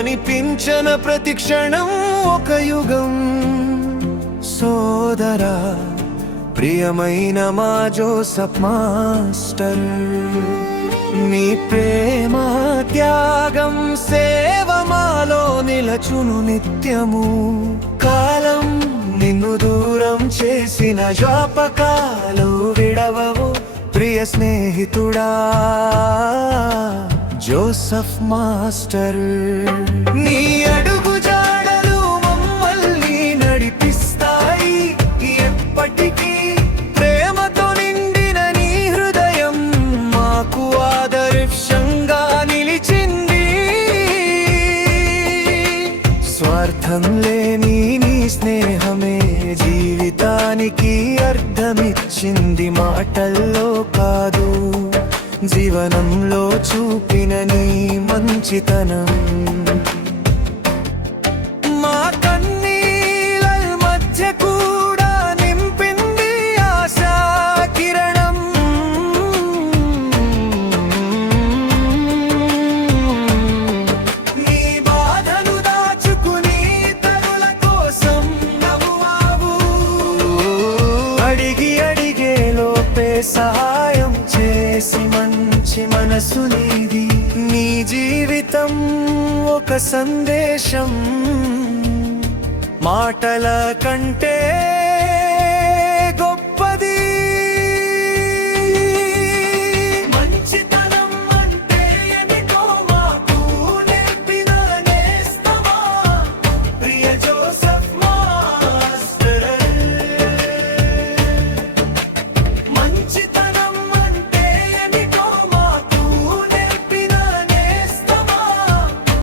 కనిపించన ప్రతి క్షణం ఒక యుగం. సోదరా, ప్రియమైన మా జోసెఫ్ మాస్టర్, నీ ప్రేమ త్యాగం సేవ మాలో నిలచును నిత్యము. కాలం నిన్ను దూరం చేసిన జ్ఞాపకాలు విడవవు ప్రియ స్నేహితుడా జోసెఫ్ మాస్టర్. నీ అడుగు జాడలు మమ్మల్ని నడిపిస్తాయి ఎప్పటికీ. ప్రేమతో నిండిన నీ హృదయం మాకు ఆదర్శంగా నిలిచింది. స్వార్థం లేని నీ స్నేహమే జీవితానికి అర్థమిచ్చింది. మాటల్లో కాదు, జీవనంలో చూపిన నీ మంచితనం మా కన్నీల మధ్య కూడా నింపింది ఆశా కిరణం. నీ బాధను దాచుకుని తరుల కోసం నవ్వావు. అడిగి అడిగే లోపే సహాయం చేసి మంచి మనసు నీది. నీ జీవితం ఒక సందేశం, మాటల కంటే